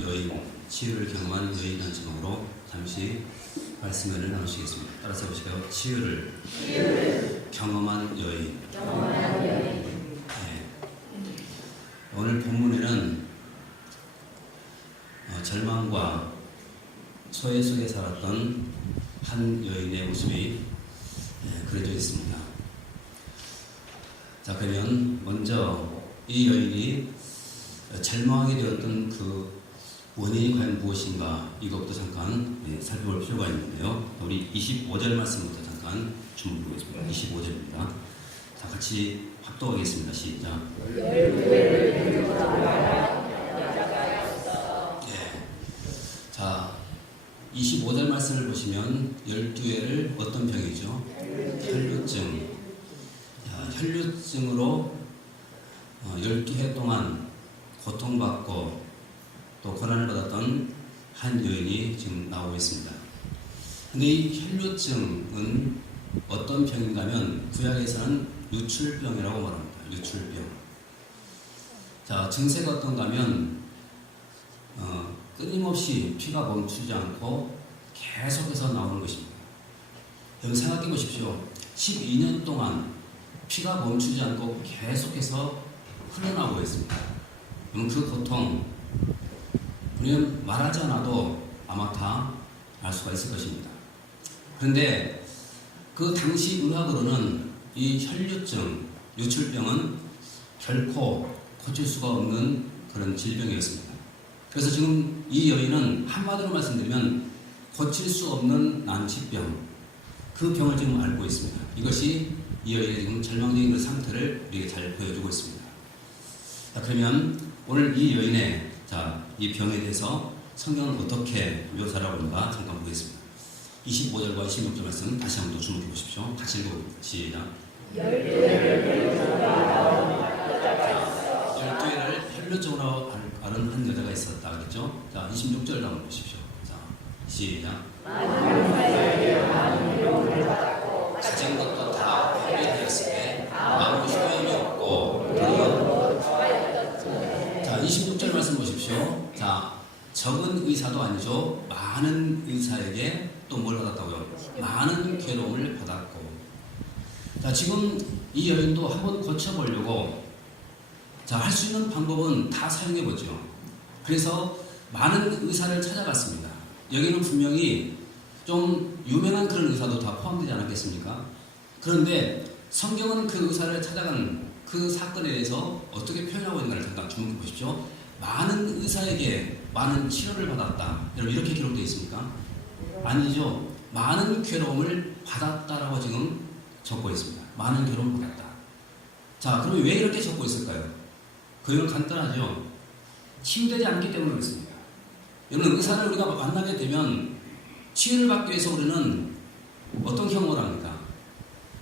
여인, 치유를 경험한 여인이라는 제목으로 잠시 말씀을 나누시겠습니다. 따라서 해보실까요? 치유를 경험한 여인. 네. 오늘 본문에는 절망과 소외 속에 살았던 한 여인의 모습이 그려져 있습니다. 자, 그러면 먼저 이 여인이 절망하게 되었던 그 원인이 과연 무엇인가, 이것부터 잠깐 살펴볼 필요가 있는데요. 우리 25절 말씀부터 잠깐 주목해 보겠습니다. 25절입니다. 자, 같이 합독하겠습니다. 시작. 자, 25절 말씀을 보시면 12회를 어떤 병이죠? 혈류증. 혈류증으로 12해 동안 고통받고 또 고난을 받았던 한 여인이 지금 나오고 있습니다. 근데 이 혈류증은 어떤 병인가 하면 구약에서는 유출병이라고 말합니다. 유출병. 자, 증세가 어떤가 하면 끊임없이 피가 멈추지 않고 계속해서 나오는 것입니다. 여러분 생각해 보십시오. 12년 동안 피가 멈추지 않고 계속해서 흘러나오고 있습니다. 그럼 그 고통, 우리는 말하지 않아도 아마 다 알 수가 있을 것입니다. 그런데 그 당시 의학으로는 이 혈류증, 유출병은 결코 고칠 수가 없는 그런 질병이었습니다. 그래서 지금 이 여인은 한마디로 말씀드리면 고칠 수 없는 난치병, 그 병을 지금 앓고 있습니다. 이것이 이 여인의 지금 절망적인 그 상태를 우리에게 잘 보여주고 있습니다. 자, 그러면 오늘 이 여인의 이 병에 대해서 성경은 어떻게 묘사를 하고 있는가 잠깐 보겠습니다. 25절과 26절 말씀 다시 한번 더 주목해 보십시오. 같이 읽어봅니다. 시작. 12회를 혈류증으로 앓은 한 여자가 있었다. 그랬죠? 자, 26절 한번 보십시오. 자, 시작. 가진 것도 다 허비되었으되 아무 소용이 없고 자, 26절 말씀 보십시오. 자, 적은 의사도 아니죠. 많은 의사에게 또 뭘 받았다고요? 많은 괴로움을 받았고. 자, 지금 이 여인도 한번 고쳐보려고 할 수 있는 방법은 다 사용해보죠. 그래서 많은 의사를 찾아갔습니다. 여기는 분명히 좀 유명한 그런 의사도 다 포함되지 않았겠습니까? 그런데 성경은 그 의사를 찾아간 그 사건에 대해서 어떻게 표현하고 있는가를 잠깐 주목해 보십시오. 많은 의사에게 많은 치료를 받았다. 여러분 이렇게 기록되어 있습니까? 아니죠. 많은 괴로움을 받았다라고 지금 적고 있습니다. 많은 괴로움을 받았다. 자, 그러면 왜 이렇게 적고 있을까요? 그 이유는 간단하죠. 치유되지 않기 때문에 그렇습니다. 여러분 의사를 우리가 만나게 되면 치유를 받기 위해서 우리는 어떤 경험을 합니까?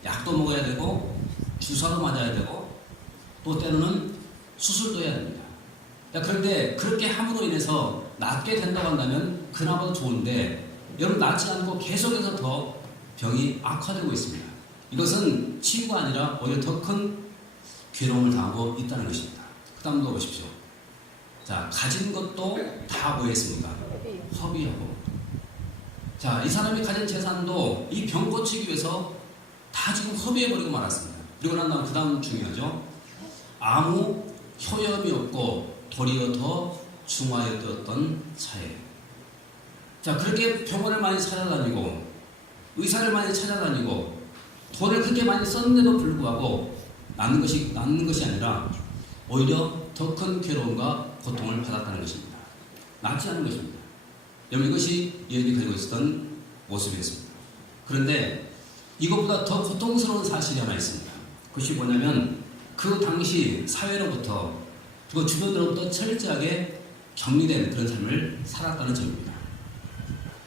약도 먹어야 되고 주사도 맞아야 되고 또 때로는 수술도 해야 됩니다. 그런데 그렇게 함으로 인해서 낫게 된다고 한다면 그나마 좋은데 여러분 낫지 않고 계속해서 더 병이 악화되고 있습니다. 이것은 치유가 아니라 오히려 더 큰 괴로움을 당하고 있다는 것입니다. 그 다음도 보십시오. 자, 가진 것도 다 뭐했습니까? 허비하고. 자, 이 사람이 가진 재산도 이 병 고치기 위해서 다 지금 허비해버리고 말았습니다. 그리고 난 다음 그 다음 중요하죠. 아무 효염이 없고 도리어 더 중하였던 차에. 자, 그렇게 병원을 많이 찾아다니고 의사를 많이 찾아다니고 돈을 그렇게 많이 썼는데도 불구하고 낫는 것이 아니라 오히려 더 큰 괴로움과 고통을 받았다는 것입니다. 낫지 않은 것입니다. 여러분 이것이 여인이 가지고 있었던 모습이었습니다. 그런데 이것보다 더 고통스러운 사실이 하나 있습니다. 그것이 뭐냐면 그 당시 사회로부터 그리고 주변으로부터 철저하게 격리된 그런 삶을 살았다는 점입니다.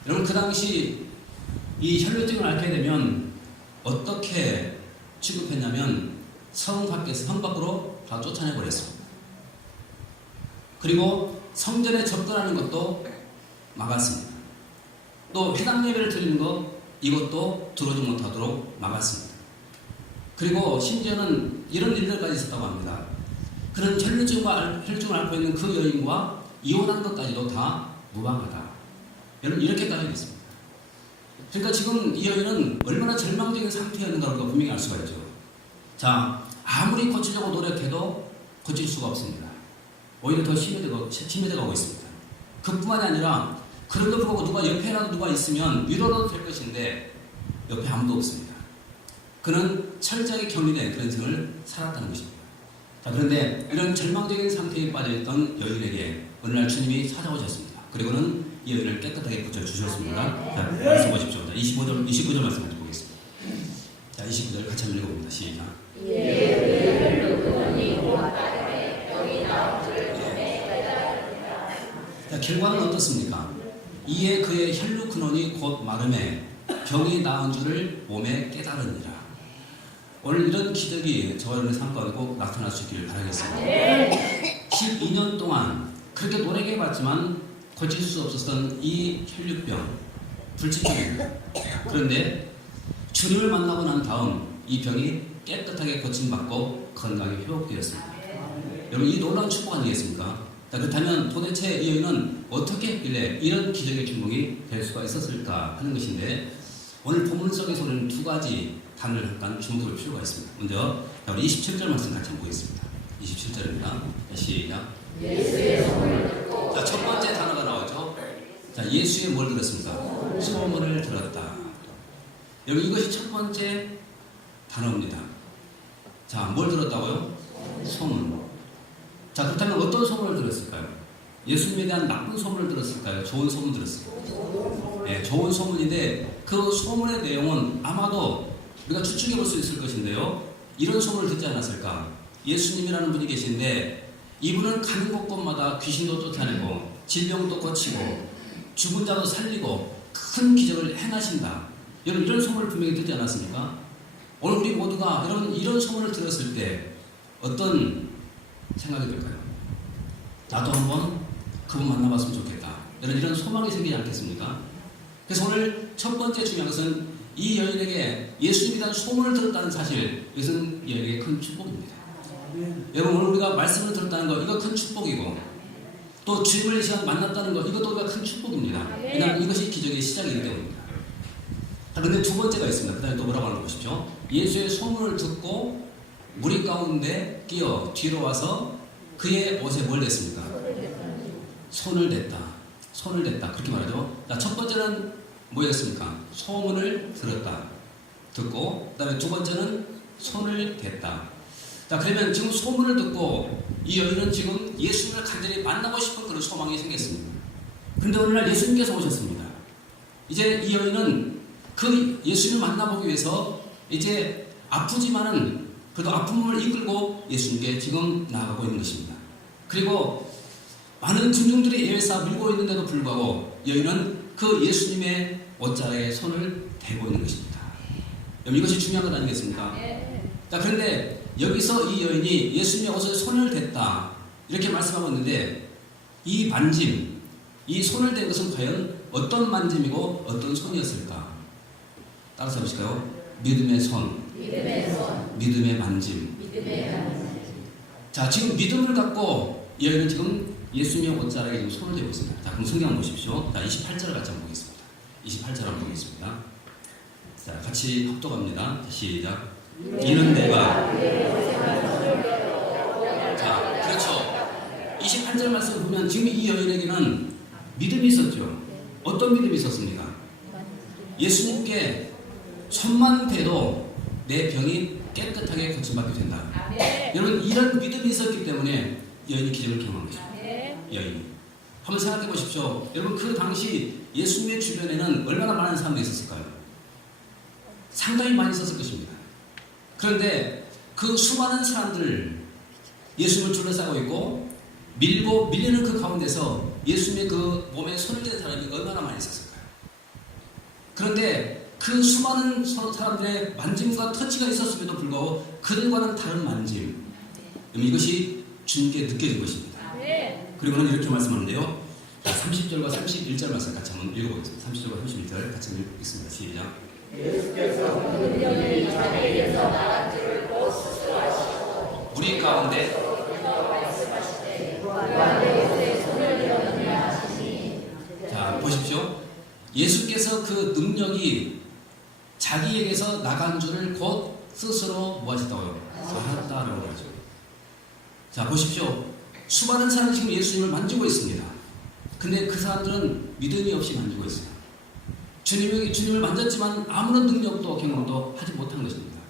여러분 그 당시 이 혈류증을 앓게 되면 어떻게 취급했냐면 성 밖으로 다 쫓아내버렸습니다. 그리고 성전에 접근하는 것도 막았습니다. 또 회당 예배를 드리는 것 이것도 들어오지 못하도록 막았습니다. 그리고 심지어는 이런 일들까지 있었다고 합니다. 그런 혈류증을 앓고 있는 그 여인과 이혼한 것까지도 다 무방하다. 여러분 이렇게까지 있습니다. 그러니까 지금 이 여인은 얼마나 절망적인 상태였는가 우리가 분명히 알 수가 있죠. 자, 아무리 고치려고 노력해도 고칠 수가 없습니다. 오히려 더 심해져 가고 있습니다. 그뿐만이 아니라 그런도 불구하고 누가 옆에라도 누가 있으면 위로라도 될 것인데 옆에 아무도 없습니다. 그는 철저하게 격리된 그런 생을 살았다는 것입니다. 자, 그런데 이런 절망적인 상태에 빠져있던 여인에게 어느 날 주님이 찾아오셨습니다. 그리고는 이 여인을 깨끗하게 고쳐주셨습니다. 자, 말씀 보십시오. 자, 29절 말씀 같이 보겠습니다. 자, 29절 같이 한번 읽어봅니다. 시작. 자, 결과는 어떻습니까? 이에 그의 혈육 근원이 곧 마름에 병이 나은 줄을 몸에 깨달으니라. 오늘 이런 기적이 저와 여러분의 삶 가운데 꼭 나타날 수 있기를 바라겠습니다. 12년 동안 그렇게 노력해봤지만 고칠 수 없었던 이 혈육병, 불치병입니다. 그런데 주님을 만나고 난 다음 이 병이 깨끗하게 고침받고 건강이 회복되었습니다. 여러분 이 놀라운 축복 아니겠습니까? 자, 그렇다면 도대체 이 여인은 어떻게 했길래 이런 기적의 주목이 될 수가 있었을까 하는 것인데 오늘 본문 속에서 우리는 두 가지 단어를 잠깐 주목할 필요가 있습니다. 먼저 우리 27절 말씀 같이 한번 보겠습니다. 27절입니다. 시작. 자, 첫 번째 단어가 나오죠. 자, 예수의 뭘 들었습니까? 소문을 들었다. 여러분 이것이 첫 번째 단어입니다. 자, 뭘 들었다고요? 소문. 자, 그렇다면 어떤 소문을 들었을까요? 예수님에 대한 나쁜 소문을 들었을까요? 좋은 소문 들었을까요? 네, 좋은 소문인데 그 소문의 내용은 아마도 우리가 추측해 볼 수 있을 것인데요. 이런 소문을 듣지 않았을까? 예수님이라는 분이 계신데 이분은 가는 곳곳마다 귀신도 쫓아내고 질병도 고치고 죽은 자도 살리고 큰 기적을 행하신다. 여러분 이런 소문을 분명히 듣지 않았습니까? 오늘 우리 모두가 이런 소문을 들었을 때 어떤 생각이 들까요? 나도 한번 그분 만나봤으면 좋겠다. 이런 소망이 생기지 않겠습니까? 그래서 오늘 첫 번째 중요한 것은 이 여인에게 예수님에 대한 소문을 들었다는 사실, 이것은 이 여인에게 큰 축복입니다. 여러분 오늘 우리가 말씀을 들었다는 거 이거 큰 축복이고 또 주님을 이 시간 만났다는 거 이것도 우리가 큰 축복입니다. 왜냐하면 이것이 기적의 시작이기 때문입니다. 그런데 두 번째가 있습니다. 그 다음에 또 뭐라고 하는 거 보십시오. 예수의 소문을 듣고 무리 가운데 끼어 뒤로 와서 그의 옷에 뭘 댔습니까? 손을 댔다. 손을 댔다. 그렇게 말하죠. 자, 첫 번째는 뭐였습니까? 소문을 들었다. 듣고 그 다음에 두 번째는 손을 댔다. 자, 그러면 지금 소문을 듣고 이 여인은 지금 예수님을 간절히 만나고 싶은 그런 소망이 생겼습니다. 그런데 어느 날 예수님께서 오셨습니다. 이제 이 여인은 그 예수님을 만나보기 위해서 이제 아프지만은 그래도 아픔을 이끌고 예수님께 지금 나아가고 있는 것입니다. 그리고 많은 군중들이 예외사 밀고 있는데도 불구하고 여인은 그 예수님의 옷자락에 손을 대고 있는 것입니다. 여러분 이것이 중요한 것 아니겠습니까? 자, 그런데 여기서 이 여인이 예수님의 옷에 손을 댔다 이렇게 말씀하고 있는데 이 만짐, 이 손을 댄 것은 과연 어떤 만짐이고 어떤 손이었을까? 따라서 해보실까요? 믿음의 손, 믿음의 만짐. 자, 지금 믿음을 갖고 이 여인은 지금 예수님의 옷자락에 지금 손을 대고 있습니다. 자, 그럼 성경 보십시오. 자, 28절을 같이 한번 보겠습니다. 28절 한번 보겠습니다. 자, 같이 합독합니다. 시작. 이는 내가. 자, 그렇죠. 28절 말씀 보면 지금 이 여인에게는 믿음이 있었죠. 어떤 믿음이 있었습니까? 예수님께 손만 대도 내 병이 깨끗하게 고침받게 된다. 여러분 이런 믿음이 있었기 때문에 여인이 기적을 경험한 것입니다. 여인이. 한번 생각해 보십시오. 여러분 그 당시 예수님의 주변에는 얼마나 많은 사람들이 있었을까요? 상당히 많이 있었을 것입니다. 그런데 그 수많은 사람들 예수님을 둘러싸고 있고 밀고 밀리는 그 가운데서 예수님의 그 몸에 손을 댄 사람이 얼마나 많이 있었을까요? 그런데 그 수많은 사람들의 만짐과 터치가 있었음에도 불구하고 그들과는 다른 만짐, 이것이 주님께 느껴진 것입니다. 그리고는 이렇게 말씀하는데요. 30절과 31절 말씀 같이 한번 읽어보겠습니다. 30절과 31절 같이 읽겠습니다. 시작. 예수께서 모든 병이 자기에게서 나간 줄을 곧 스스로 아시고 우리 가운데 말씀하시되 그 안에 옷에 손을 대어 예수께서 그 능력이 자기에게서 나간 줄을 곧 스스로 뭐 하셨다고요? 알았다라고 하죠. 자, 보십시오. 수많은 사람이 지금 예수님을 만지고 있습니다. 근데 그 사람들은 믿음이 없이 만지고 있어요. 주님을 만졌지만 아무런 능력도 경험도 하지 못한 것입니다.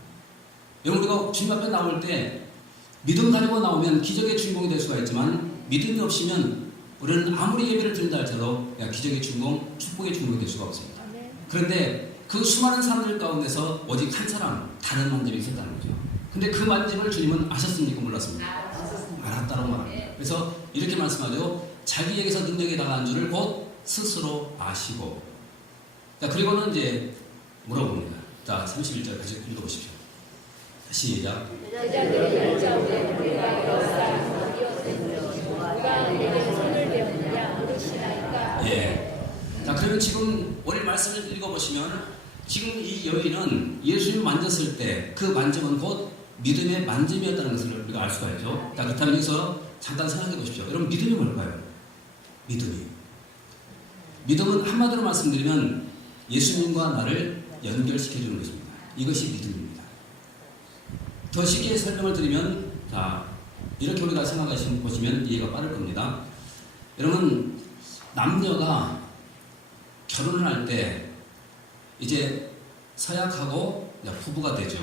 여러분, 우리가 주님 앞에 나올 때 믿음 가지고 나오면 기적의 주인공이 될 수가 있지만 믿음이 없으면 우리는 아무리 예배를 드린다 할지라도 기적의 주인공, 축복의 주인공이 될 수가 없습니다. 그런데 그 수많은 사람들 가운데서 오직 한 사람, 다른 만짐이 있었다는 거죠. 근데 그 만짐을 주님은 아셨습니까? 몰랐습니까? 알았다고 말합니다. 그래서 이렇게 말씀하죠. 자기에게서 능력이 나간 줄을 곧 스스로 아시고. 자, 그리고는 이제 물어봅니다. 자, 31절 같이 읽어보십시오. 시작. 제자들이 열자오되 우리가 여호사에서 누가 내게 손을 대었느냐 물으시나이까. 예. 자, 그러면 지금 오늘 말씀을 읽어보시면 지금 이 여인은 예수님 만졌을 때 그 만짐은 곧 믿음의 만짐이었다는 것을 우리가 알 수가 있죠. 자, 그렇다면 여기서 잠깐 생각해 보십시오. 여러분, 믿음이 뭘까요? 믿음은 한마디로 말씀드리면 예수님과 나를 연결시켜주는 것입니다. 이것이 믿음입니다. 더 쉽게 설명을 드리면, 자, 이렇게 우리가 생각하시면 보시면 이해가 빠를 겁니다. 여러분, 남녀가 결혼을 할 때 이제 서약하고 부부가 되죠.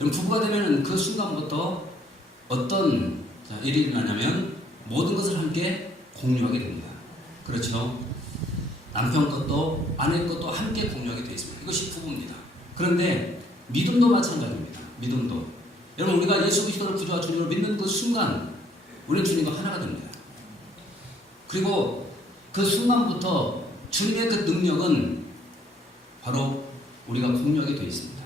여러분, 부부가 되면 그 순간부터 어떤 일이 일어나냐면 모든 것을 함께 공유하게 됩니다. 그렇죠? 남편 것도 아내 것도 함께 공유하게 되어 있습니다. 이것이 부부입니다. 그런데 믿음도 마찬가지입니다. 믿음도. 여러분, 우리가 예수 그리스도를 구주와 주님을 믿는 그 순간 우리는 주님과 하나가 됩니다. 그리고 그 순간부터 주님의 그 능력은 바로 우리가 공유하게 되어 있습니다.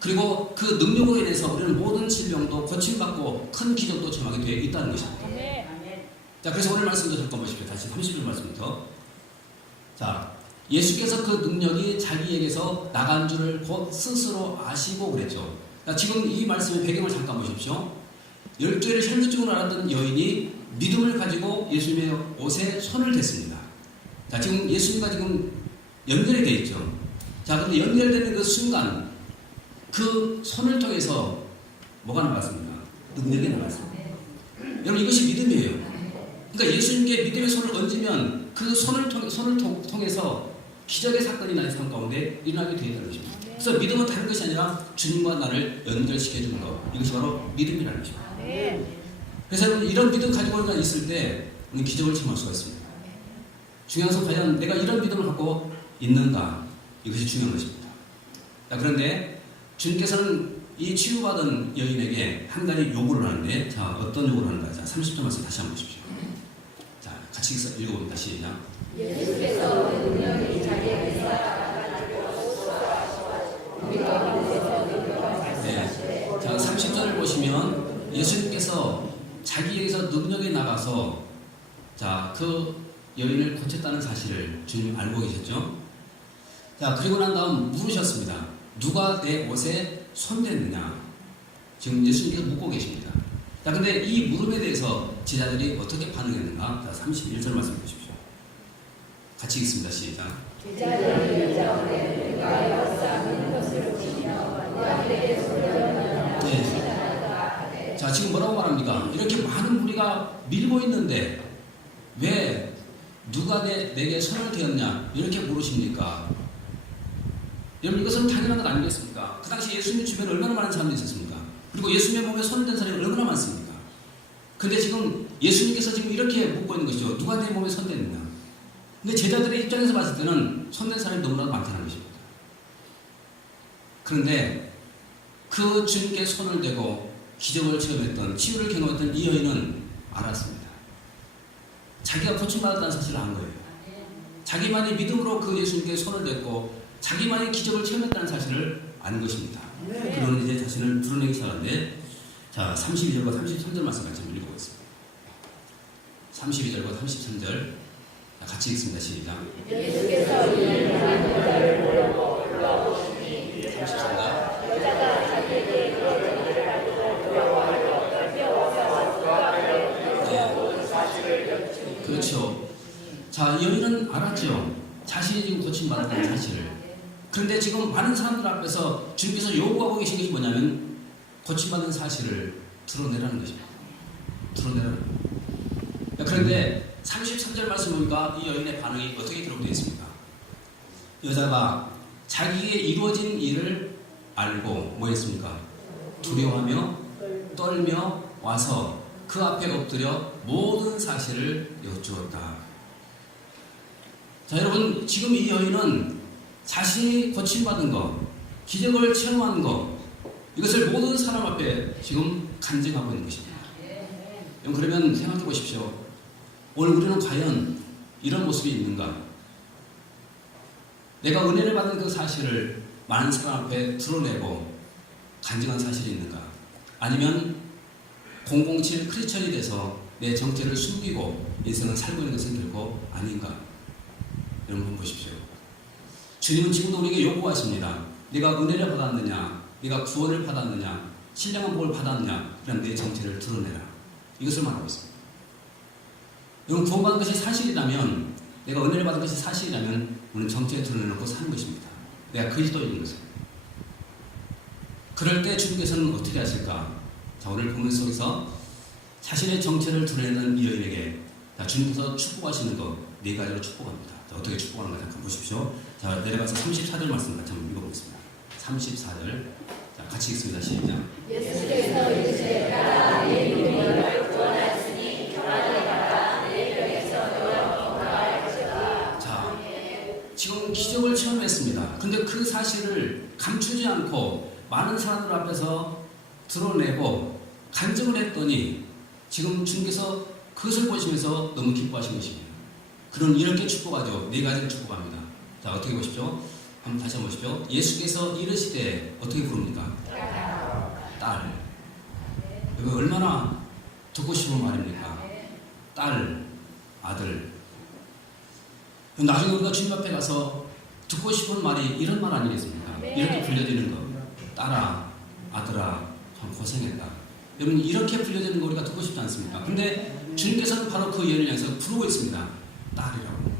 그리고 그 능력으로 인해서 우리는 모든 질병도 고침받고 큰 기적도 체험하게 되어 있다는 것입니다. 자, 그래서 오늘 말씀도 잠깐 보십시오. 다시 30절 말씀부터. 자, 예수께서 그 능력이 자기에게서 나간 줄을 곧 스스로 아시고 그랬죠. 자, 지금 이 말씀의 배경을 잠깐 보십시오. 12개를 혈루증으로 앓았던 여인이 믿음을 가지고 예수님의 옷에 손을 댔습니다. 자, 지금 예수님과 지금 연결이 되어 있죠. 자, 그런데 연결되는 그 순간 그 손을 통해서 뭐가 나갔습니까? 능력이 나갔습니다. 여러분, 이것이 믿음이에요. 그러니까 예수님께 믿음의 손을 얹으면 그 손을 통해서 기적의 사건이 나의 삶 가운데 일어나게 되어 있다는 것입니다. 그래서 믿음은 다른 것이 아니라 주님과 나를 연결시켜주는 것. 이것이 바로 믿음이라는 것입니다. 그래서 여러분, 이런 믿음 가지고 있을 때 우리는 기적을 체험할 수가 있습니다. 중요한 것은 과연 내가 이런 믿음을 갖고 있는가? 이것이 중요한 것입니다. 자, 그런데 주님께서는 이 치유받은 여인에게 한 가지 요구를 하는데, 자, 어떤 요구를 하는가? 자, 30절 말씀 다시 한번 보십시오. 자, 같이 읽어봅니다. 시작. 예수께서 능력이 자기에게서 네. 자, 30절을 보시면 예수님께서 자기에게서 능력이 나가서 자, 그 여인을 고쳤다는 사실을 주님 알고 계셨죠? 자, 그리고 난 다음 물으셨습니다. 누가 내 옷에 손댔느냐? 지금 예수님께서 묻고 계십니다. 자, 근데 이 물음에 대해서 제자들이 어떻게 반응했는가? 자, 31절 말씀 보십시오. 같이 읽습니다. 시작. 제자들이 여자오되 우리가 여호사 믿는 것을 보시며 누가 내게 손을 대었느냐 네. 자, 지금 뭐라고 말합니까? 이렇게 많은 무리가 밀고 있는데 왜 누가 내게 손을 대었냐? 이렇게 물으십니까? 여러분, 이것은 당연한 것 아니겠습니까? 그 당시 예수님 주변에 얼마나 많은 사람들이 있었습니까? 그리고 예수님의 몸에 손을 댄 사람이 얼마나 많습니까? 근데 지금 예수님께서 지금 이렇게 묻고 있는 것이죠. 누가 내 몸에 손 댔느냐? 근데 제자들의 입장에서 봤을 때는 손댄 사람이 너무나도 많다는 것입니다. 그런데 그 주님께 손을 대고 기적을 체험했던, 치유를 경험했던 이 여인은 알았습니다. 자기가 고침받았다는 사실을 안 거예요. 자기만이 믿음으로 그 예수님께 손을 댔고 자기만이 기적을 체험했다는 사실을 안 것입니다. 그러는 이제 자신을 드러내기 시작하는데, 자, 32절과 33절 말씀 같이 한번 읽어보겠습니다. 32절과 33절 같이 읽습니다. 시작. 예수께서 이 여자를 보려고 불러보시니 33절. 여자가 자기에게 그런 일을 가지고 두려워하여 떨며 와서 그렇죠. 자, 여인은 알았죠. 자신이 지금 고침받았다는 사실을. 그런데 지금 많은 사람들 앞에서 주님께서 요구하고 계신 것이 뭐냐면 고침받은 사실을 드러내라는 것입니다. 드러내라는 거예요. 그런데 33절 말씀 보니까 이 여인의 반응이 어떻게 기록되어 있습니까? 여자가 자기의 이루어진 일을 알고 뭐 했습니까? 두려워하며 떨며 와서 그 앞에 엎드려 모든 사실을 여쭈었다. 자, 여러분, 지금 이 여인은 자신이 고침받은 것, 기적을 체험한 것, 이것을 모든 사람 앞에 지금 간증하고 있는 것입니다. 그러면 생각해 보십시오. 오늘 우리는 과연 이런 모습이 있는가? 내가 은혜를 받은 그 사실을 많은 사람 앞에 드러내고 간증한 사실이 있는가? 아니면 007 크리스천이 돼서 내 정체를 숨기고 인생을 살고 있는 것은 결코 아닌가? 여러분 한번 보십시오. 주님은 지금도 우리에게 요구하십니다. 네가 은혜를 받았느냐? 네가 구원을 받았느냐? 신령한 복을 받았느냐? 그럼 내 정체를 드러내라. 이것을 말하고 있습니다. 여러분, 구원받은 것이 사실이라면, 내가 은혜를 받은 것이 사실이라면 우리는 정체를 드러내놓고 사는 것입니다. 내가 그리스도인 것을. 그럴 때 주님께서는 어떻게 하실까? 자, 오늘 본문 속에서 자신의 정체를 드러내는 이 여인에게 주님께서 축복하시는 것 네 가지로 축복합니다. 자, 어떻게 축복하는가 잠깐 보십시오. 자, 내려가서 34절 말씀 같이 한번 읽어보겠습니다. 34절. 자, 같이 읽습니다. 시작. 예수께서 이르시되 가라 내 믿음이 너를 구원하였으니 평안히 가라 내 병에서 너를 건강할 것이다. 자, 지금 기적을 체험했습니다. 근데 그 사실을 감추지 않고 많은 사람들 앞에서 드러내고 간증을 했더니 지금 주님께서 그것을 보시면서 너무 기뻐하신 것입니다. 그럼 이렇게 축복하죠. 네 가지를 축복합니다. 자, 어떻게 보십시오. 한번 다시 한번 보십시오. 예수께서 이르시되 어떻게 부릅니까? 딸. 이거 얼마나 듣고 싶은 말입니까? 딸, 아들. 나중에 우리가 주님 앞에 가서 듣고 싶은 말이 이런 말 아니겠습니까? 이렇게 불려지는 거. 딸아, 아들아, 참 고생했다. 여러분, 이렇게 불려지는 거 우리가 듣고 싶지 않습니까? 근데 주님께서는 바로 그 여인을 향해서 부르고 있습니다. 딸이라고.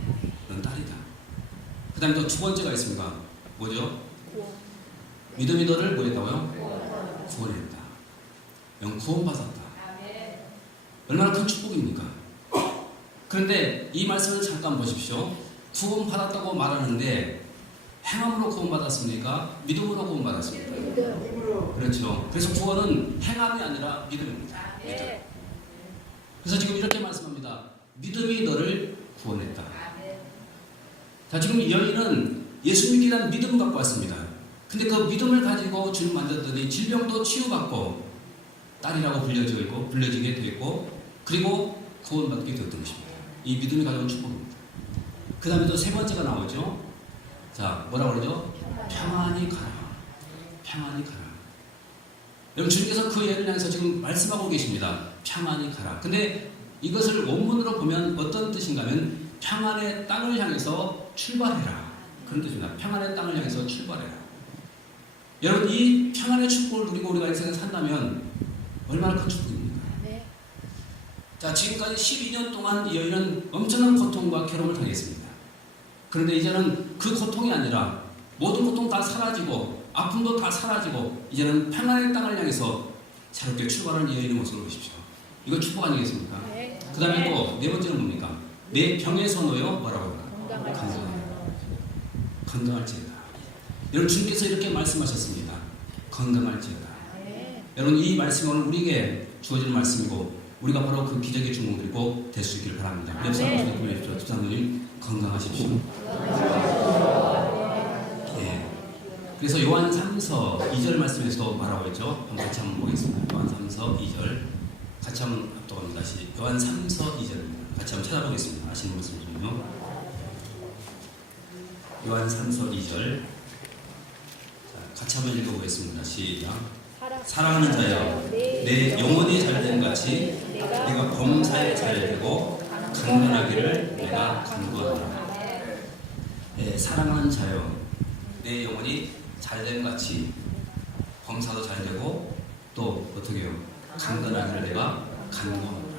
넌 딸이다. 그 다음에 또 두 번째가 있습니다. 뭐죠? 믿음이 너를 뭐 했다고요? 구원했다. 넌 구원받았다. 얼마나 큰 축복입니까? 그런데 이 말씀을 잠깐 보십시오. 구원받았다고 말하는데 행함으로 구원받았습니까? 믿음으로 구원받았습니까? 그렇죠. 그래서 구원은 행함이 아니라 믿음입니다. 믿음. 그래서 지금 이렇게 말씀합니다. 믿음이 너를 구원했다. 자, 지금 이 여인은 예수 믿기란 믿음을 갖고 왔습니다. 근데 그 믿음을 가지고 주님 만졌더니 질병도 치유받고 딸이라고 불려지게 되었고 그리고 구원받게 되었던 것입니다. 이 믿음이 가져온 축복입니다. 그 다음에 또 세 번째가 나오죠. 자, 뭐라고 그러죠? 평안히 가라. 평안히 가라. 여러분, 주님께서 그 여인을 향해서 지금 말씀하고 계십니다. 평안히 가라. 근데 이것을 원문으로 보면 어떤 뜻인가 하면 평안의 땅을 향해서 출발해라. 그런 뜻입니다. 평안의 땅을 향해서 출발해라. 여러분, 이 평안의 축복을 누리고 우리가 인생을 산다면 얼마나 큰 축복입니까? 자, 지금까지 12년 동안 이 여인은 엄청난 고통과 괴로움을 당했습니다. 그런데 이제는 그 고통이 아니라 모든 고통 다 사라지고 아픔도 다 사라지고 이제는 평안의 땅을 향해서 새롭게 출발하는 이 여인의 모습을 보십시오. 이거 축복 아니겠습니까? 그 다음에 또 네 번째는 뭡니까? 내 병에서 놓여 뭐라고? 건강할지어다. 여러분, 주님께서 이렇게 말씀하셨습니다. 건강할지어다. 여러분, 이 말씀은 오늘 우리에게 주어지는 말씀이고 우리가 바로 그 기적의 주목이고 될 수 있기를 바랍니다. 옆 사람들도 보내주십시오. 집사님 건강하십시오. 예. 그래서 요한 3서 2절 말씀에서도 말하고 있죠. 한번 같이 한번 보겠습니다. 요한 3서 2절 같이 한번 합독합니다. 다시 요한 3서 2절입니다. 같이 한번 찾아보겠습니다. 아시는 말씀이군요. 요한 3서 2절. 자, 같이 한번 읽어보겠습니다. 시작. 사랑하는 자여, 내 영혼이 잘된 같이 내가 범사에 잘되고 강건하기를 내가 간구하노라. 네, 사랑하는 자여, 내 영혼이 잘된 같이 범사도 잘되고 또 어떻게 해요? 강건하기를 내가 간구하노라.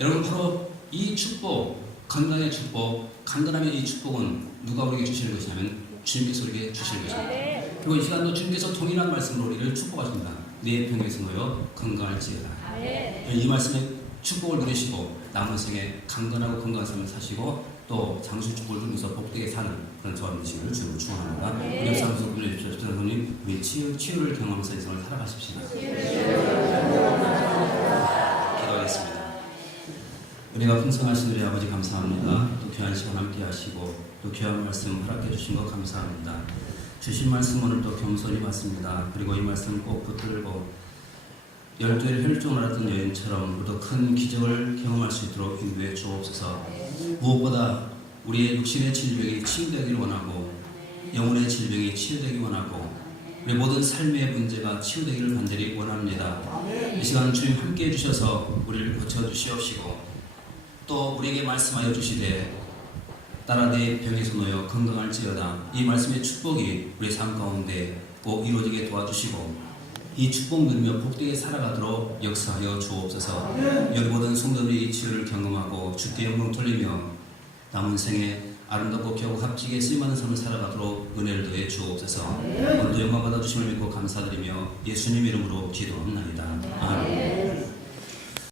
여러분, 바로 이 축복, 건강의 축복, 간단하면 이 축복은 누가 우리에게 주시는 것이냐면 주님께서 우리에게 주실 것입니다. 그리고 이 시간도 주님께서 동일한 말씀으로 우리를 축복하십니다. 내 병에서 놓여 건강할지어다. 이 말씀에 축복을 누리시고 남은 생에 강건하고 건강한 삶을 사시고 또 장수 축복을 누리면서 복되게 사는 그런 저와 되시기를 주로 축원합니다. 우리 역사에서 불러주십시오. 주님, 우리 치유를 경험하면서 인생을 살아가십시오. 기도하겠습니다. 은혜가 풍성하신 우리 아버지 감사합니다. 또 귀한 시간 함께 하시고 또 귀한 말씀 허락해 주신 것 감사합니다. 주신 말씀 오늘 또 겸손히 받습니다. 그리고 이 말씀 꼭 붙들고 12일 혈종을 알았던 여인처럼 우리도 큰 기적을 경험할 수 있도록 인도해 주옵소서. 무엇보다 우리의 육신의 질병이 치유되기를 원하고 영혼의 질병이 치유되기 원하고 우리 모든 삶의 문제가 치유되기를 간절히 원합니다. 이 시간 주님 함께해 주셔서 우리를 고쳐주시옵시고 또 우리에게 말씀하여 주시되 따라 내 병에서 놓여 건강할지어다. 이 말씀의 축복이 우리 삶 가운데 꼭 이루어지게 도와주시고 이 축복 누리며 복되게 살아가도록 역사하여 주옵소서. 여기 모든 성도들이 치유를 경험하고 주께 영광 돌리며 남은 생에 아름답고 겨우 값지게 쓰임받는 삶을 살아가도록 은혜를 더해 주옵소서. 오늘도 영광 받아주심을 믿고 감사드리며 예수님 이름으로 기도합나이다. 아멘.